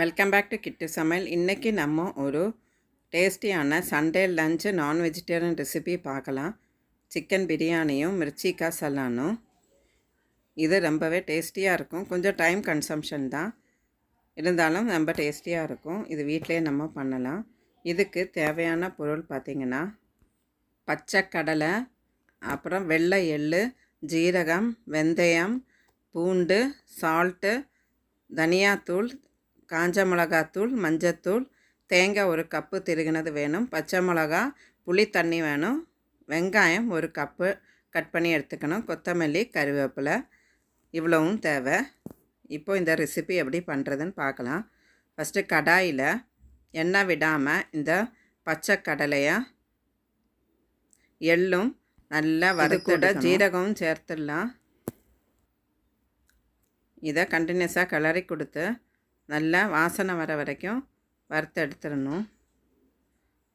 Welcome back to கிட்டு சமையல். இன்றைக்கி நம்ம ஒரு டேஸ்டியான சண்டே லஞ்சு நான் வெஜிடேரியன் ரெசிபி பார்க்கலாம். சிக்கன் பிரியாணியும் மிர்ச்சிக்காய் சலானும். இது ரொம்பவே டேஸ்டியாக இருக்கும். கொஞ்சம் டைம் கன்சம்ஷன் தான், இருந்தாலும் ரொம்ப டேஸ்டியாக இருக்கும். இது வீட்டிலே நம்ம பண்ணலாம். இதுக்கு தேவையான பொருள் பார்த்திங்கன்னா, பச்சை கடலை, அப்புறம் வெள்ளை எள்ளு, ஜீரகம், வெந்தயம், பூண்டு, சால்ட்டு, தனியாத்தூள், காஞ்ச மிளகாத்தூள், மஞ்சத்தூள், தேங்காய் ஒரு கப்பு திருகினது வேணும், பச்சை மிளகா, புளி தண்ணி வேணும், வெங்காயம் ஒரு கப்பு கட் பண்ணி எடுத்துக்கணும், கொத்தமல்லி, கருவேப்பிலை, இவ்வளவும் தேவை. இப்போது இந்த ரெசிபி எப்படி பண்ணுறதுன்னு பார்க்கலாம். ஃபஸ்ட்டு கடாயில் எண்ணெய் விடாமல் இந்த பச்சை கடலையை எள்ளும் நல்லா வறுக்கூட ஜீரகமும் சேர்த்துடலாம். இதை கண்டினியூஸாக கிளறி கொடுத்து நல்லா வாசனை வர வரைக்கும் வறுத்து எடுத்துடணும்.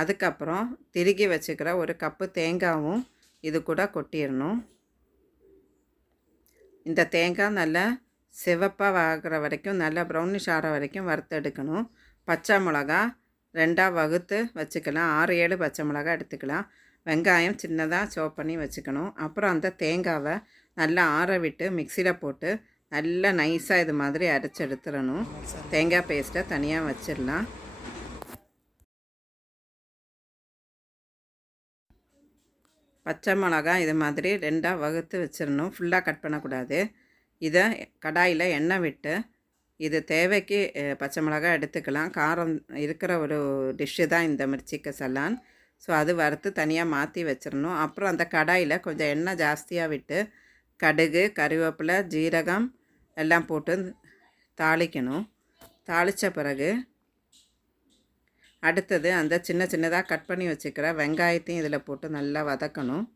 அதுக்கப்புறம் திருகி வச்சுக்கிற ஒரு கப்பு தேங்காயும் இது கூட கொட்டிடணும். இந்த தேங்காய் நல்லா சிவப்பாக ஆகிற வரைக்கும், நல்லா ப்ரௌனிஷ் ஆகிற வரைக்கும் வறுத்து எடுக்கணும். பச்சை மிளகா 2ஆக வகுத்து வச்சுக்கலாம். 6-7 பச்சை மிளகா எடுத்துக்கலாம். வெங்காயம் சின்னதாக சாப் பண்ணி வச்சுக்கணும். அப்புறம் அந்த தேங்காவை நல்லா ஆற விட்டு மிக்சியில் போட்டு நல்லா நைஸாக இது மாதிரி அரைச்சி எடுத்துடணும். தேங்காய் பேஸ்ட்டை தனியாக வச்சிடலாம். பச்சை மிளகா இது மாதிரி 2ஆக வகுத்து வச்சிடணும். ஃபுல்லாக கட் பண்ணக்கூடாது. இதை கடாயில் எண்ணெய் விட்டு இது தேவைக்கு பச்சை மிளகா எடுத்துக்கலாம். காரம் இருக்கிற ஒரு டிஷ்ஷு தான் இந்த மிர்ச்சிக்காய் சலான். ஸோ அது வறுத்து தனியாக மாற்றி வச்சிடணும். அப்புறம் அந்த கடாயில் கொஞ்சம் எண்ணெய் ஜாஸ்தியாக விட்டு கடுகு, கருவேப்பிலை, ஜீரகம் எல்லாம் போட்டு தாளிக்கணும். தாளித்த பிறகு அடுத்தது அந்த சின்ன சின்னதாக கட் பண்ணி வச்சுக்கிற வெங்காயத்தையும் இதில் போட்டு நல்லா வதக்கணும்.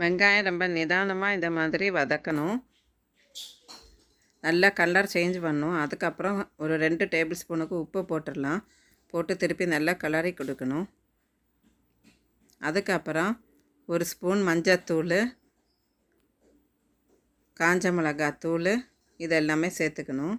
வெங்காயம் ரொம்ப நிதானமாக இந்த மாதிரி வதக்கணும். நல்லா கலர் சேஞ்ச் பண்ணணும். அதுக்கப்புறம் ஒரு 2 டேபிள் ஸ்பூனுக்கு உப்பு போட்டுடலாம். போட்டு திருப்பி நல்லா கிளறி கொடுக்கணும். அதுக்கப்புறம் ஒரு ஸ்பூன் மஞ்சத்தூள், காஞ்ச மிளகாத்தூள் இது எல்லாமே சேர்த்துக்கணும்.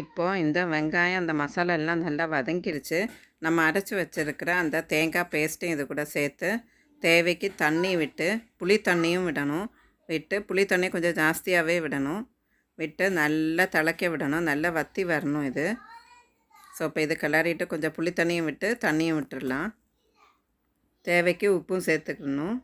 இப்போது இந்த வெங்காயம் அந்த மசாலா எல்லாம் நல்லா வதங்கிடுச்சு. நம்ம அரைச்சி வச்சுருக்கிற அந்த தேங்காய் பேஸ்ட்டையும் இது கூட சேர்த்து தேவைக்கு தண்ணி விட்டு புளி தண்ணியும் விடணும். விட்டு புளி தண்ணி கொஞ்சம் ஜாஸ்தியாகவே விடணும். விட்டு நல்லா திளைக்க விடணும். நல்லா வற்றி வரணும் இது. ஸோ இப்போ இது கிளறிட்டு கொஞ்சம் புளி தண்ணியும் விட்டு தண்ணியும் விட்டுடலாம். தேவைக்கு உப்பும் சேர்த்துக்கணும்.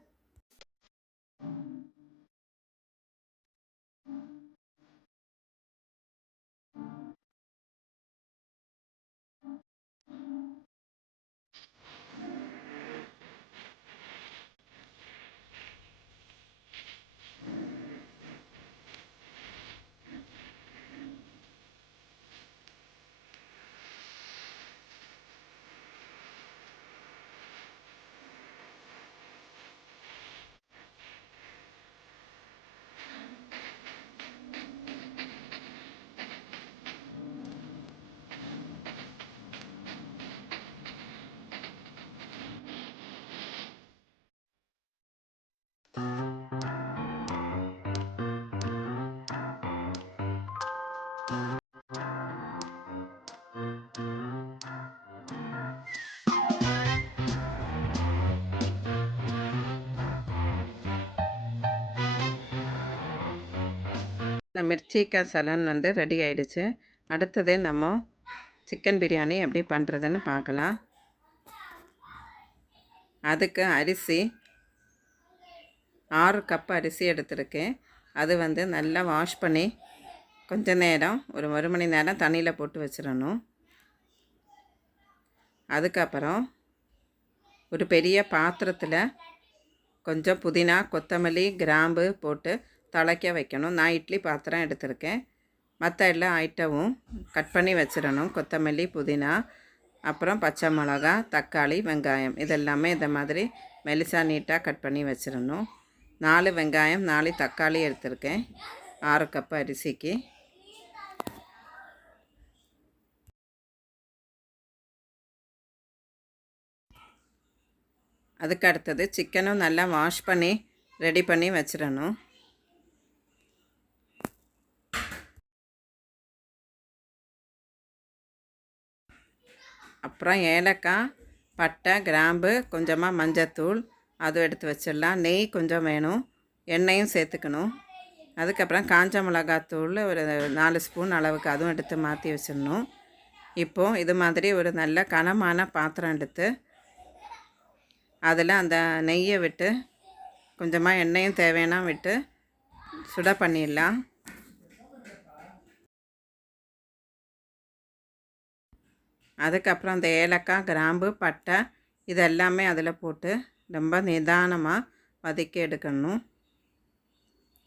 இந்த மிர்ச்சிக்காய் சலான் வந்து ரெடி ஆயிடுச்சு. அடுத்தது நம்ம சிக்கன் பிரியாணி எப்படி பண்ணுறதுன்னு பார்க்கலாம். அதுக்கு அரிசி 6 கப் அரிசி எடுத்திருக்கேன். அது வந்து நல்லா வாஷ் பண்ணி கொஞ்ச நேரம் ஒரு மணி நேரம் தண்ணியில் போட்டு வச்சிடணும். அதுக்கப்புறம் ஒரு பெரிய பாத்திரத்தில் கொஞ்சம் புதினா, கொத்தமல்லி, கிராம்பு போட்டு திளைக்க வைக்கணும். நான் இட்லி பாத்திரம் எடுத்திருக்கேன். மற்ற எல்லா ஐட்டமும் கட் பண்ணி வச்சிடணும். கொத்தமல்லி, புதினா, அப்புறம் பச்சை மிளகா, தக்காளி, வெங்காயம் இதெல்லாமே இந்த மாதிரி மெலிசா நீட்டாக கட் பண்ணி வச்சிடணும். 4 வெங்காயம் 4 தக்காளி எடுத்திருக்கேன் 6 கப் அரிசிக்கு. அதுக்கு அடுத்தது சிக்கனும் நல்லா வாஷ் பண்ணி ரெடி பண்ணி வச்சிடணும். அப்புறம் ஏலக்காய், பட்டை, கிராம்பு, கொஞ்சமாக மஞ்சத்தூள் அதுவும் எடுத்து வச்சிடலாம். நெய் கொஞ்சம் வேணும், எண்ணெயும் சேர்த்துக்கணும். அதுக்கப்புறம் காஞ்ச மிளகாத்தூள் ஒரு 4 ஸ்பூன் அளவுக்கு அதுவும் எடுத்து மாற்றி வச்சிடணும். இப்போது இது மாதிரி ஒரு நல்ல கனமான பாத்திரம் எடுத்து அதில் அந்த நெய்யை விட்டு கொஞ்சமாக எண்ணெயும் தேவைன்னா விட்டு சுட பண்ணிடலாம். அதுக்கப்புறம் அந்த ஏலக்காய், கிராம்பு, பட்டை இது எல்லாமே அதில் போட்டு ரொம்ப நிதானமாக வதக்கி எடுக்கணும்.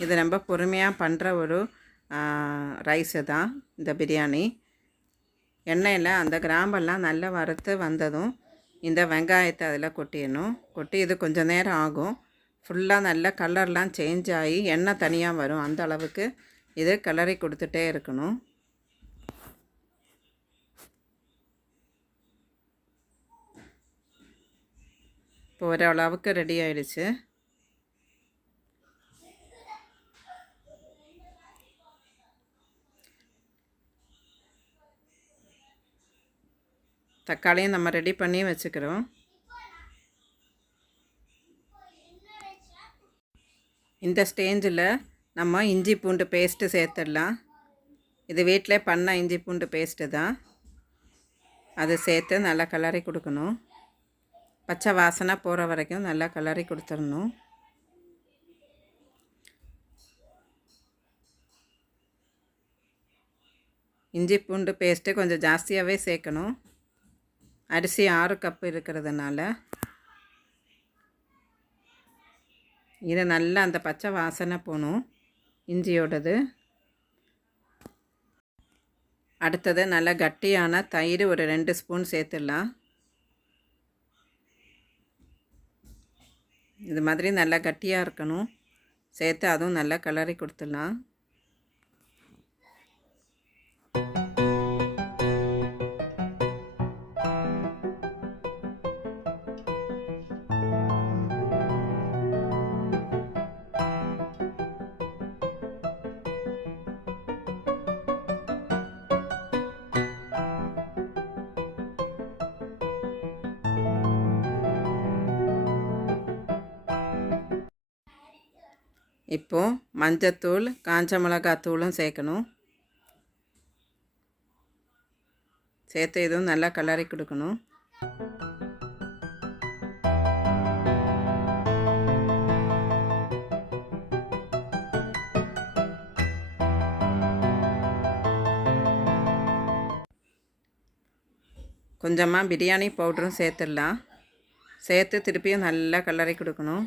இது ரொம்ப பொறுமையாக பண்ணுற ஒரு ரைஸு தான் இந்த பிரியாணி. எண்ணெயில் அந்த கிராம்பெல்லாம் நல்லா வறுத்து வந்ததும் இந்த வெங்காயத்தை அதில் கொட்டிடணும். கொட்டி இது கொஞ்சம் நேரம் ஆகும். ஃபுல்லாக நல்ல கலர்லாம் சேஞ்ச் ஆகி எண்ணெய் தனியாக வரும். அந்த அளவுக்கு இது கிளறி கொடுத்துட்டே இருக்கணும். இப்போ ஓரளவுக்கு ரெடி ஆயிடுச்சு. தக்காளியும் நம்ம ரெடி பண்ணி வச்சுக்கிறோம். இந்த ஸ்டேஜில் நம்ம இஞ்சி பூண்டு பேஸ்ட்டு சேர்த்துடலாம். இது வீட்டிலே பண்ண இஞ்சி பூண்டு பேஸ்ட்டு தான். அது சேர்த்து நல்லா கிளறி கொடுக்கணும். பச்சை வாசனை போகிற வரைக்கும் நல்லா கிளறி கொடுத்துடணும். இஞ்சி பூண்டு பேஸ்ட்டு கொஞ்சம் ஜாஸ்தியாகவே சேர்க்கணும். அரிசி 6 கப்பு இருக்கிறதுனால இதை நல்லா அந்த பச்சை வாசனை போகணும் இஞ்சியோடது. அடுத்தது நல்லா கட்டியான தயிர் ஒரு 2 ஸ்பூன் சேர்த்துடலாம். இது மாதிரி நல்லா கட்டியாக இருக்கணும். சேர்த்து அதுவும் நல்லா கிளறி கொடுத்துடலாம். இப்போது மஞ்சத்தூள், காஞ்ச மிளகாத்தூளும் சேர்க்கணும். சேர்த்து இதுவும் நல்லா கிளறி கொடுக்கணும். கொஞ்சமாக பிரியாணி பவுடரும் சேர்த்துடலாம். சேர்த்து திருப்பியும் நல்லா கிளறி கொடுக்கணும்.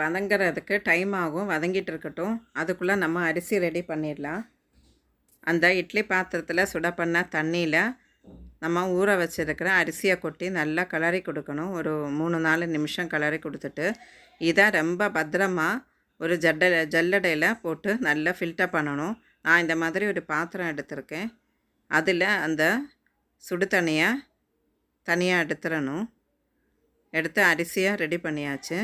வதங்கிறதுக்கு டைம் ஆகும், வதங்கிட்டு இருக்கட்டும். அதுக்குள்ளே நம்ம அரிசி ரெடி பண்ணிடலாம். அந்த இட்லி பாத்திரத்தில் சுட பண்ண தண்ணியில் நம்ம ஊற வச்சுருக்கிற அரிசியை கொட்டி நல்லா கிளறி கொடுக்கணும். ஒரு 3-4 நிமிஷம் கிளறி கொடுத்துட்டு இதை ரொம்ப பத்திரமா ஒரு ஜல்லடையில் போட்டு நல்லா ஃபில்டர் பண்ணணும். நான் இந்த மாதிரி ஒரு பாத்திரம் எடுத்திருக்கேன். அதில் அந்த சுடு தண்ணியை தனியாக எடுத்துடணும். எடுத்து அரிசியை ரெடி பண்ணியாச்சு.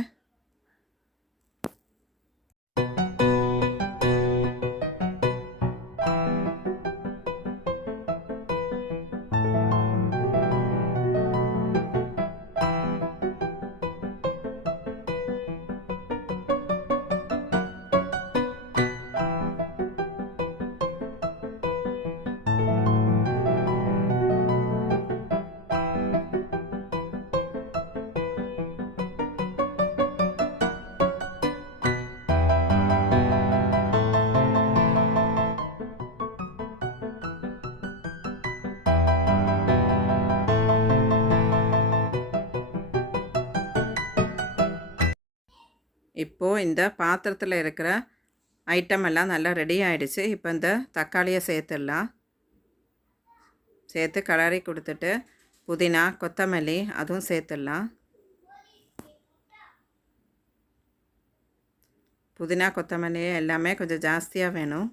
இப்போது இந்த பாத்திரத்தில் இருக்கிற ஐட்டம் எல்லாம் நல்லா ரெடி ஆகிடுச்சு. இப்போ இந்த தக்காளியை சேர்த்துடலாம். சேர்த்து கிளறி கொடுத்துட்டு புதினா, கொத்தமல்லி அதுவும் சேர்த்துடலாம். புதினா, கொத்தமல்லி எல்லாமே கொஞ்சம் ஜாஸ்தியாக வேணும்.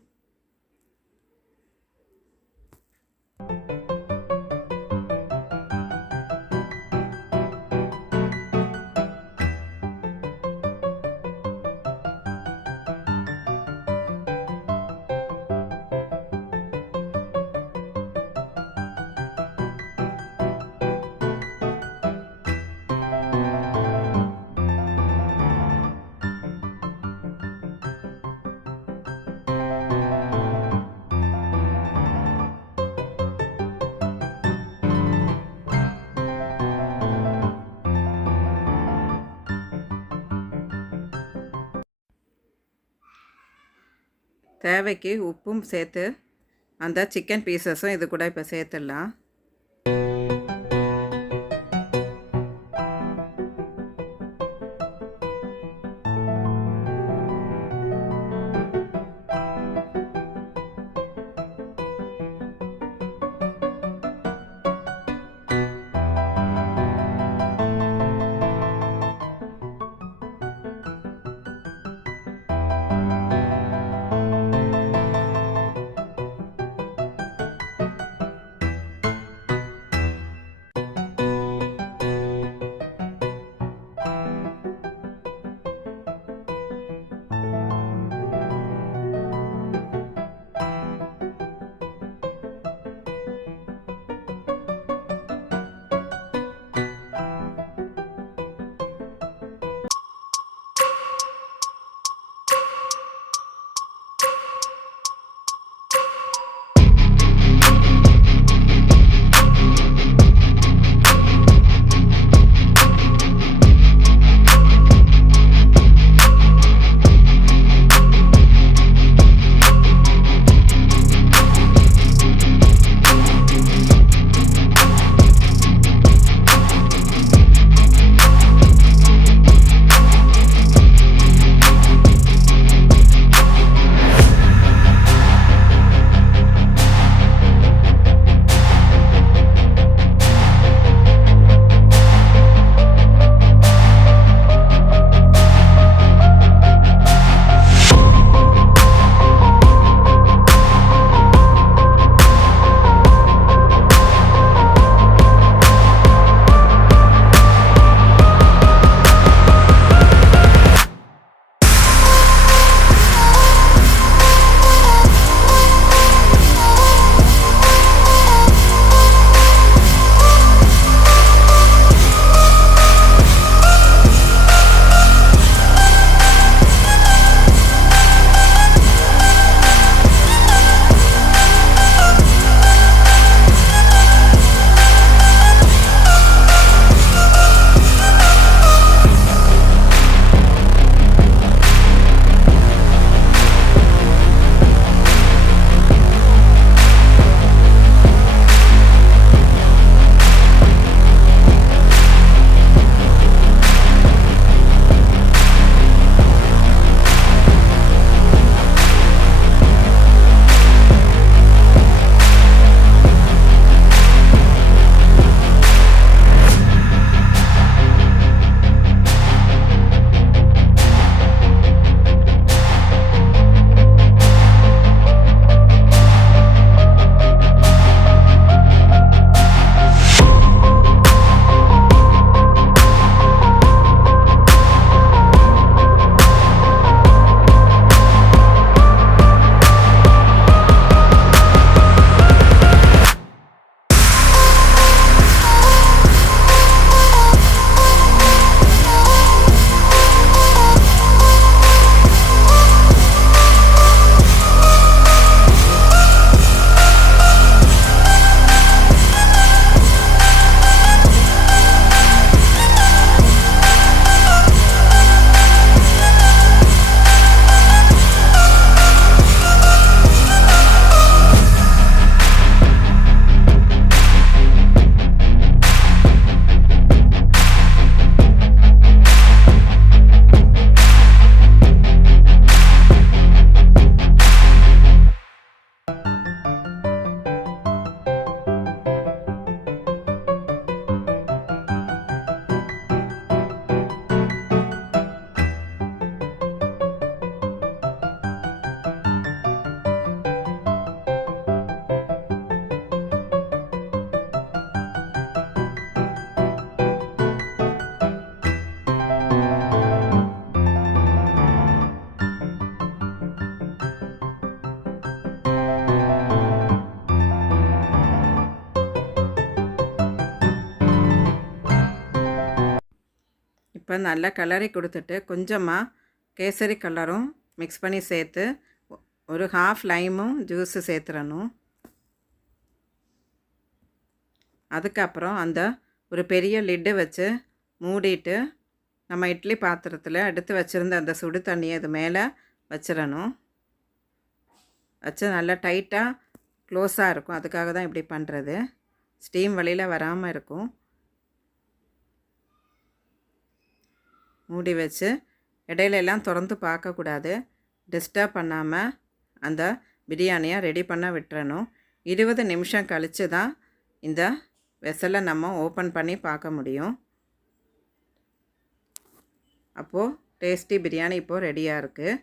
தேவைக்கு உப்பும் சேர்த்து அந்த சிக்கன் பீசஸும் இது கூட இப்போ சேர்த்துடலாம். இப்போ நல்லா கிளறி கொடுத்துட்டு கொஞ்சமாக கேசரி கலரும் மிக்ஸ் பண்ணி சேர்த்து ஒரு ஹாஃப் லைமும் ஜூஸு சேர்த்துறணும். அதுக்கப்புறம் அந்த ஒரு பெரிய லிட்டு வச்சு மூடிட்டு நம்ம இட்லி பாத்திரத்தில் எடுத்து வச்சுருந்த அந்த சுடு தண்ணியை அது மேலே வச்சிடணும். வச்சு நல்லா டைட்டாக க்ளோஸாக இருக்கும். அதுக்காக தான் இப்படி பண்ணுறது. ஸ்டீம் வெளியில் வராமல் இருக்கும். மூடி வச்சு இடையில எல்லாம் திறந்து பார்க்கக்கூடாது. டிஸ்டர்ப் பண்ணாமல் அந்த பிரியாணியை ரெடி பண்ண விட்டுறணும். 20 நிமிஷம் கழித்து தான் இந்த வெசலை நம்ம ஓப்பன் பண்ணி பார்க்க முடியும். அப்போது டேஸ்டி பிரியாணி இப்போது ரெடியாக இருக்குது.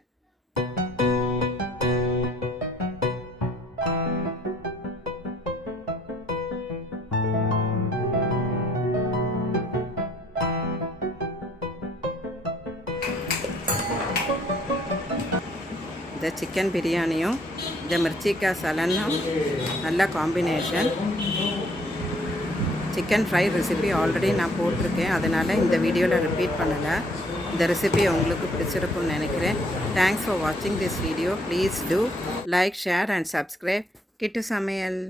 இந்த சிக்கன் பிரியாணியும் இந்த மிர்ச்சிக்கா சலனும் நல்ல combination. Chicken fry recipe already நான் போட்டிருக்கேன். அதனால் இந்த வீடியோவில் ரிப்பீட் பண்ணலை. இந்த ரெசிபி உங்களுக்கு பிடிச்சிருக்கும்னு நினைக்கிறேன். தேங்க்ஸ் ஃபார் வாட்சிங் this video. Please do like, share and subscribe கிட்டு சமையல்.